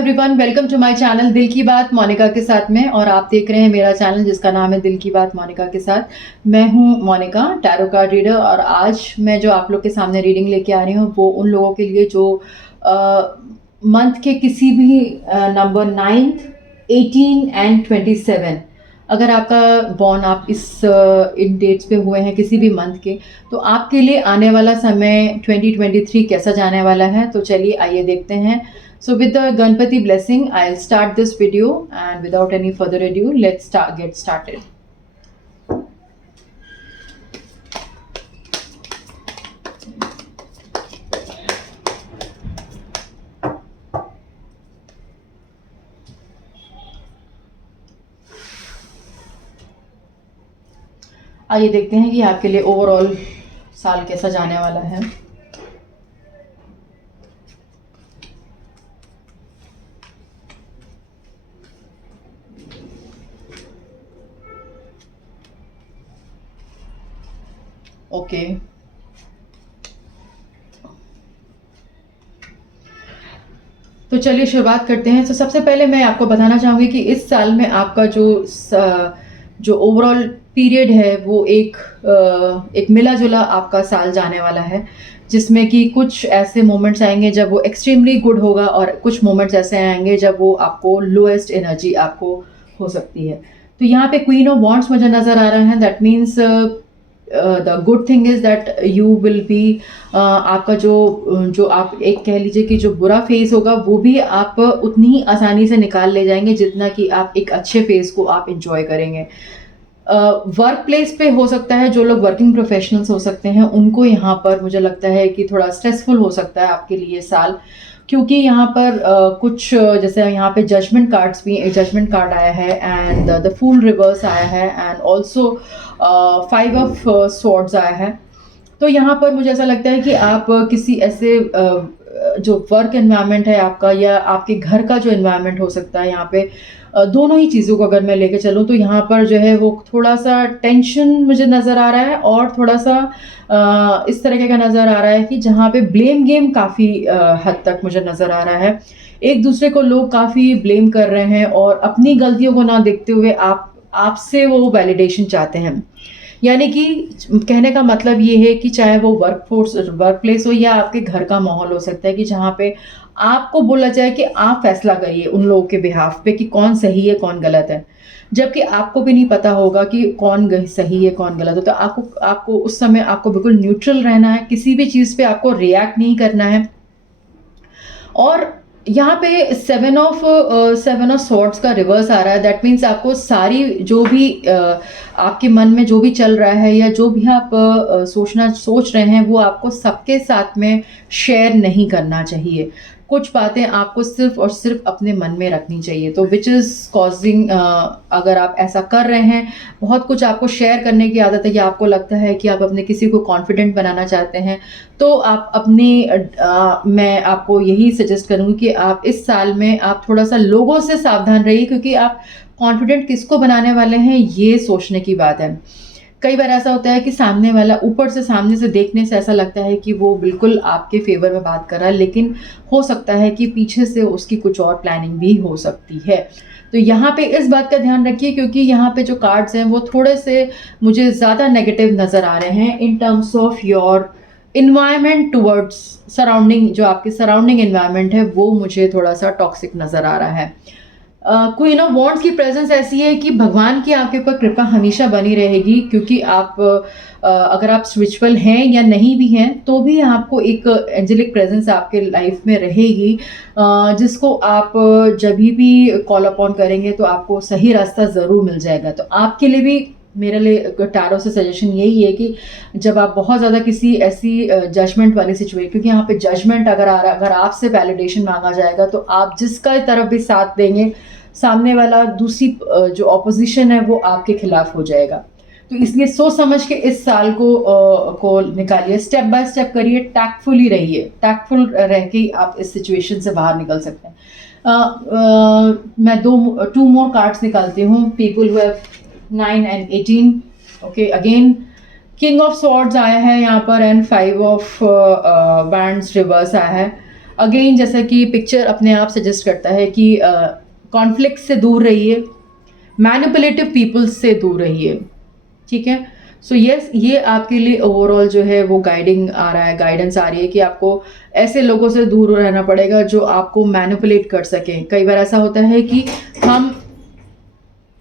Everyone, welcome to my channel दिल की बात मोनिका के साथ में। और आप देख रहे हैं मेरा चैनल जिसका नाम है दिल की बात मोनिका के साथ। मैं हूं मोनिका, टैरो कार्ड रीडर। और आज मैं जो आप लोग के सामने रीडिंग लेके आ रही हूं वो उन लोगों के लिए जो मंथ के किसी भी नंबर 9, 18 एंड 27, अगर आपका बॉर्न आप इस इन डेट्स पे हुए हैं किसी भी मंथ के, तो आपके लिए आने वाला समय 2023 कैसा जाने वाला है। तो चलिए आइए देखते हैं। So with the Ganpati blessing, I'll start this video, and without any further ado, let's get started. आइए देखते हैं कि आपके लिए ओवरऑल साल कैसा जाने वाला है। ओके, तो चलिए शुरुआत करते हैं। तो सबसे पहले मैं आपको बताना चाहूँगी कि इस साल में आपका जो ओवरऑल पीरियड है वो एक मिला जुला आपका साल जाने वाला है, जिसमें कि कुछ ऐसे मोमेंट्स आएंगे जब वो एक्सट्रीमली गुड होगा और कुछ मोमेंट्स ऐसे आएंगे जब वो आपको लोएस्ट एनर्जी आपको हो सकती है। तो यहाँ पे क्वीन ऑफ वॉन्ड्स मुझे नज़र आ रहा है। That means the good thing is that you will be, आपका जो आप एक कह लीजिए कि जो बुरा फेज़ होगा वो भी आप उतनी ही आसानी से निकाल ले जाएंगे जितना कि आप एक अच्छे फेज़ को आप इंजॉय करेंगे। वर्क प्लेस पे हो सकता है, जो लोग वर्किंग प्रोफेशनल्स हो सकते हैं उनको यहाँ पर मुझे लगता है कि थोड़ा स्ट्रेसफुल हो सकता है आपके लिए साल, क्योंकि यहाँ पर कुछ जैसे यहाँ पे जजमेंट कार्ड्स भी, एक जजमेंट कार्ड आया है एंड द फूल रिवर्स आया है एंड ऑल्सो 5 ऑफ स्वॉर्ड्स आया है। तो यहाँ पर मुझे ऐसा लगता है कि आप किसी ऐसे जो वर्क एनवायरनमेंट है आपका या आपके घर का जो एनवायरनमेंट हो सकता है, यहाँ पे दोनों ही चीज़ों को अगर मैं लेके चलूँ तो यहाँ पर जो है वो थोड़ा सा टेंशन मुझे नज़र आ रहा है और थोड़ा सा इस तरीके का नज़र आ रहा है कि जहाँ पे ब्लेम गेम काफ़ी हद तक मुझे नज़र आ रहा है। एक दूसरे को लोग काफ़ी ब्लेम कर रहे हैं और अपनी गलतियों को ना देखते हुए आपसे वो वैलिडेशन चाहते हैं। यानी कि कहने का मतलब ये है कि चाहे वो वर्क प्लेस हो या आपके घर का माहौल हो सकता है कि जहाँ पे आपको बोला जाए कि आप फैसला करिए उन लोगों के बिहाफ पे कि कौन सही है कौन गलत है, जबकि आपको भी नहीं पता होगा कि कौन सही है कौन गलत है। तो आपको उस समय आपको बिल्कुल न्यूट्रल रहना है, किसी भी चीज़ पे आपको रिएक्ट नहीं करना है। और यहाँ पे सेवन ऑफ स्वॉर्ड्स का रिवर्स आ रहा है। दैट मीन्स आपको सारी जो भी आपके मन में जो भी चल रहा है या जो भी आप सोच रहे हैं वो आपको सबके साथ में शेयर नहीं करना चाहिए। कुछ बातें आपको सिर्फ और सिर्फ अपने मन में रखनी चाहिए। तो विच इज़ कॉजिंग, अगर आप ऐसा कर रहे हैं, बहुत कुछ आपको शेयर करने की आदत है या आपको लगता है कि आप अपने किसी को कॉन्फिडेंट बनाना चाहते हैं, तो आप मैं आपको यही सजेस्ट करूँगी कि आप इस साल में आप थोड़ा सा लोगों से सावधान रहिए, क्योंकि आप कॉन्फिडेंट किसको बनाने वाले हैं ये सोचने की बात है। कई बार ऐसा होता है कि सामने वाला सामने से देखने से ऐसा लगता है कि वो बिल्कुल आपके फेवर में बात कर रहा है, लेकिन हो सकता है कि पीछे से उसकी कुछ और प्लानिंग भी हो सकती है। तो यहाँ पे इस बात का ध्यान रखिए, क्योंकि यहाँ पे जो कार्ड्स हैं वो थोड़े से मुझे ज़्यादा नेगेटिव नज़र आ रहे हैं in terms of your environment towards surrounding. जो आपके सराउंडिंग इन्वायरमेंट है वो मुझे थोड़ा सा टॉक्सिक नज़र आ रहा है। क्वीन ऑफ वॉन्ड्स की प्रेजेंस ऐसी है कि भगवान की आपके ऊपर कृपा हमेशा बनी रहेगी, क्योंकि आप अगर आप स्पिरिचुअल हैं या नहीं भी हैं तो भी आपको एक एंजेलिक प्रेजेंस आपके लाइफ में रहेगी, जिसको आप जब भी कॉल अपॉन करेंगे तो आपको सही रास्ता ज़रूर मिल जाएगा। तो आपके लिए भी मेरे लिए टैरो से सजेशन यही है कि जब आप बहुत ज़्यादा किसी ऐसी जजमेंट वाली सिचुएशन, क्योंकि यहाँ पे जजमेंट अगर आ रहा है, अगर आपसे वैलिडेशन मांगा जाएगा तो आप जिसका तरफ भी साथ देंगे, सामने वाला दूसरी जो ऑपोजिशन है वो आपके खिलाफ हो जाएगा। तो इसलिए सोच समझ के इस साल को निकालिए, स्टेप बाय स्टेप करिए, टैक्टफुली रहिए, टैक्टफुल रह के आप इस सिचुएशन से बाहर निकल सकते हैं। मैं 2 मोर कार्ड्स निकालती हूँ, people who have 9 and 18। Okay, again king of swords आया है यहाँ पर एंड 5 ऑफ वैंड्स रिवर्स आया है। अगेन जैसा कि पिक्चर अपने आप सजेस्ट करता है कि कॉन्फ्लिक्ट से दूर रहिए, मैनिपुलेटिव पीपल्स से दूर रहिए, ठीक है। सो यस, ये आपके लिए ओवरऑल जो है वो गाइडिंग आ रहा है, गाइडेंस आ रही है कि आपको ऐसे लोगों से दूर रहना पड़ेगा जो आपको मैनिपुलेट कर सकें। कई बार ऐसा होता है कि हम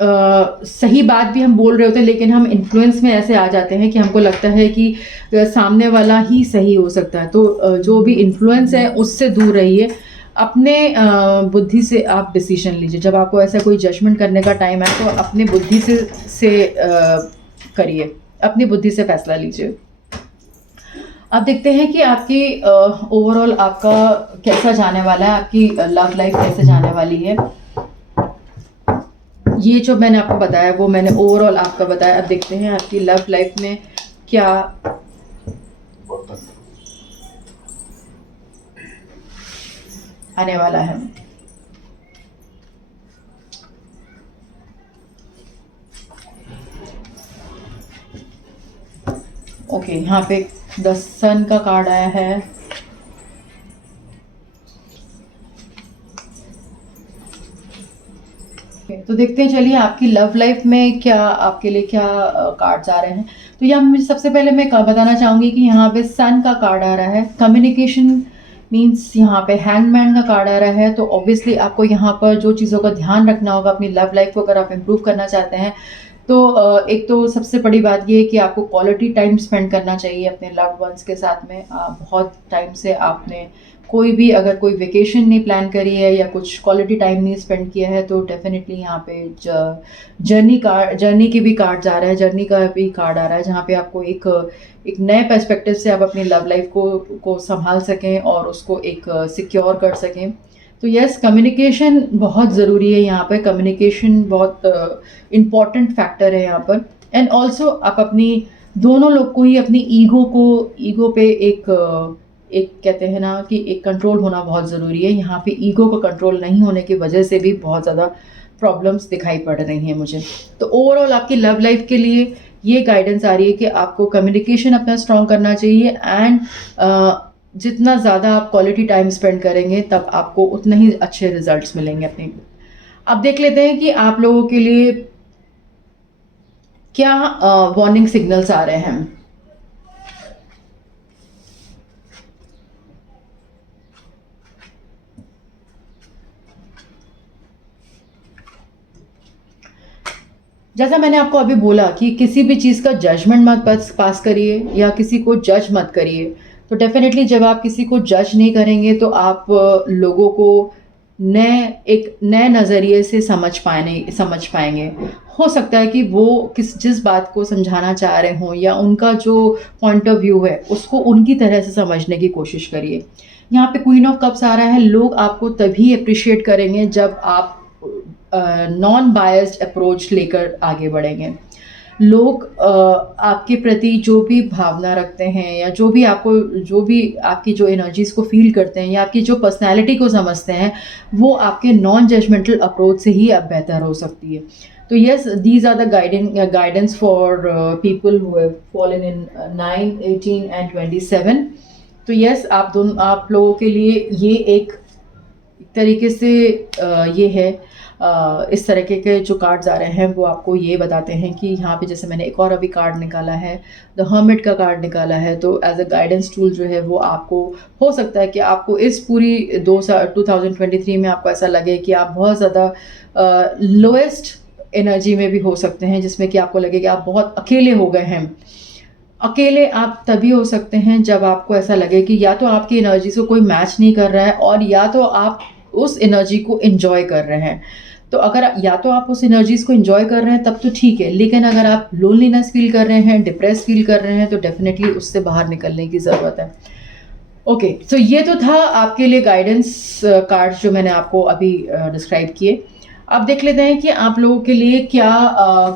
सही बात भी हम बोल रहे होते हैं, लेकिन हम इन्फ्लुएंस में ऐसे आ जाते हैं कि हमको लगता है कि सामने वाला ही सही हो सकता है। तो जो भी इन्फ्लुएंस है उससे दूर रहिए, अपने बुद्धि से आप डिसीजन लीजिए। जब आपको ऐसा कोई जजमेंट करने का टाइम है तो अपनी बुद्धि से करिए, अपनी बुद्धि से फैसला लीजिए। अब देखते हैं कि आपकी ओवरऑल आपका कैसा जाने वाला है, आपकी लव लाइफ कैसे जाने वाली है। ये जो मैंने आपको बताया वो मैंने ओवरऑल आपका बताया। अब देखते हैं आपकी लव लाइफ में क्या आने वाला है। ओके, यहाँ पे 10 सन का कार्ड आया है। तो देखते हैं, चलिए आपकी लव लाइफ में क्या आपके लिए क्या कार्ड्स आ रहे हैं। तो यहाँ मुझे सबसे पहले मैं बताना चाहूँगी कि यहाँ पे सन का कार्ड आ रहा है। कम्युनिकेशन मीन्स यहाँ पे हैंगमैन का कार्ड आ रहा है। तो ऑब्वियसली आपको यहाँ पर जो चीज़ों का ध्यान रखना होगा अपनी लव लाइफ को, अगर आप इम्प्रूव करना चाहते हैं तो एक तो सबसे बड़ी बात ये है कि आपको क्वालिटी टाइम स्पेंड करना चाहिए अपने लव्ड वंस के साथ में। बहुत टाइम से आपने कोई भी अगर कोई वेकेशन नहीं प्लान करी है या कुछ क्वालिटी टाइम नहीं स्पेंड किया है तो डेफिनेटली यहाँ पे जर्नी के भी कार्ड आ रहा है, जर्नी का भी कार्ड आ रहा है, जहाँ पे आपको एक नए पर्सपेक्टिव से आप अपनी लव लाइफ को संभाल सकें और उसको एक सिक्योर कर सकें। तो यस, कम्युनिकेशन बहुत ज़रूरी है यहाँ पे। कम्युनिकेशन बहुत इम्पॉर्टेंट फैक्टर है यहाँ पर। एंड ऑल्सो आप अपनी दोनों लोग को ही अपनी ईगो पे एक कहते हैं ना कि एक कंट्रोल होना बहुत ज़रूरी है। यहाँ पे ईगो का कंट्रोल नहीं होने की वजह से भी बहुत ज़्यादा प्रॉब्लम्स दिखाई पड़ रही हैं मुझे। तो ओवरऑल आपकी लव लाइफ के लिए ये गाइडेंस आ रही है कि आपको कम्युनिकेशन अपना स्ट्रॉन्ग करना चाहिए एंड जितना ज़्यादा आप क्वालिटी टाइम स्पेंड करेंगे तब आपको उतने ही अच्छे रिजल्ट्स मिलेंगे अपने। अब देख लेते हैं कि आप लोगों के लिए क्या वार्निंग सिग्नल्स आ रहे हैं। जैसा मैंने आपको अभी बोला कि किसी भी चीज़ का जजमेंट मत पास करिए या किसी को जज मत करिए। तो डेफिनेटली जब आप किसी को जज नहीं करेंगे तो आप लोगों को एक नए नज़रिए से समझ पाएंगे। हो सकता है कि वो जिस बात को समझाना चाह रहे हों या उनका जो पॉइंट ऑफ व्यू है उसको उनकी तरह से समझने की कोशिश करिए। यहाँ पे क्वीन ऑफ कप्स आ रहा है। लोग आपको तभी अप्रिशिएट करेंगे जब आप नॉन बायस्ड अप्रोच लेकर आगे बढ़ेंगे। लोग आपके प्रति जो भी भावना रखते हैं या जो भी आपकी जो एनर्जीज़ को फील करते हैं या आपकी जो पर्सनैलिटी को समझते हैं वो आपके नॉन जजमेंटल अप्रोच से ही अब बेहतर हो सकती है। तो yes, these are the guidance for people who have fallen in 9, 18 and 27। तो यस, आप लोगों के लिए ये एक तरीके से ये है इस तरह के जो कार्ड्स आ रहे हैं वो आपको ये बताते हैं कि यहाँ पे जैसे मैंने एक और अभी कार्ड निकाला है, द हर्मिट का कार्ड निकाला है। तो एज अ गाइडेंस टूल जो है वो आपको हो सकता है कि आपको इस पूरी 2023 में आपको ऐसा लगे कि आप बहुत ज़्यादा लोएस्ट एनर्जी में भी हो सकते हैं, जिसमें कि आपको लगे कि आप बहुत अकेले हो गए हैं। अकेले आप तभी हो सकते हैं जब आपको ऐसा लगे कि या तो आपकी एनर्जी से कोई मैच नहीं कर रहा है और या तो आप उस एनर्जी को एंजॉय कर रहे हैं। तो अगर या तो आप उस एनर्जीज़ को एंजॉय कर रहे हैं तब तो ठीक है, लेकिन अगर आप लोनलीनेस फील कर रहे हैं, डिप्रेस फील कर रहे हैं तो डेफिनेटली उससे बाहर निकलने की ज़रूरत है। ओके, सो ये तो था आपके लिए गाइडेंस कार्ड्स जो मैंने आपको अभी डिस्क्राइब किए। अब देख लेते हैं कि आप लोगों के लिए क्या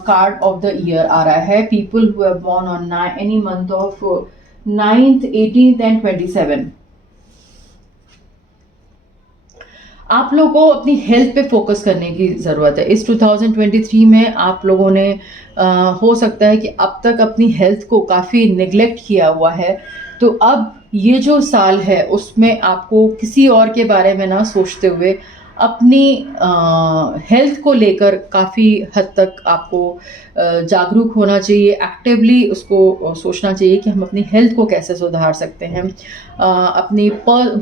कार्ड ऑफ द ईयर आ रहा है। People who have born on any month of 9th, 18th and 27। आप लोगों को अपनी हेल्थ पे फोकस करने की ज़रूरत है। इस 2023 में आप लोगों ने हो सकता है कि अब तक अपनी हेल्थ को काफ़ी निगलेक्ट किया हुआ है, तो अब ये जो साल है उसमें आपको किसी और के बारे में ना सोचते हुए अपनी हेल्थ को लेकर काफ़ी हद तक आपको जागरूक होना चाहिए, एक्टिवली उसको सोचना चाहिए कि हम अपनी हेल्थ को कैसे सुधार सकते हैं। अपनी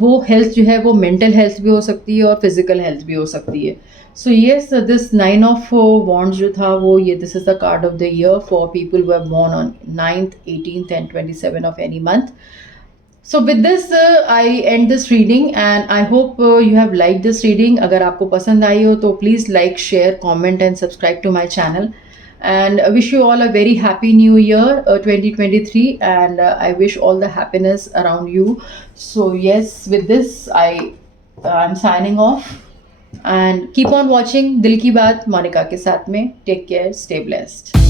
वो हेल्थ जो है वो मेंटल हेल्थ भी हो सकती है और फिजिकल हेल्थ भी हो सकती है। So yes, this 9 of Wands जो था वो ये this is the card of the year for people who have born on 9th, 18th and 27 of any month. So with this I end this reading and I hope you have liked this reading. अगर आपको पसंद आई हो तो please like, share, comment and subscribe to my channel. And I wish you all a very happy new year 2023 and I wish all the happiness around you. So yes, with this I'm signing off and keep on watching Dil Ki Baat Monica के साथ में. Take care, stay blessed.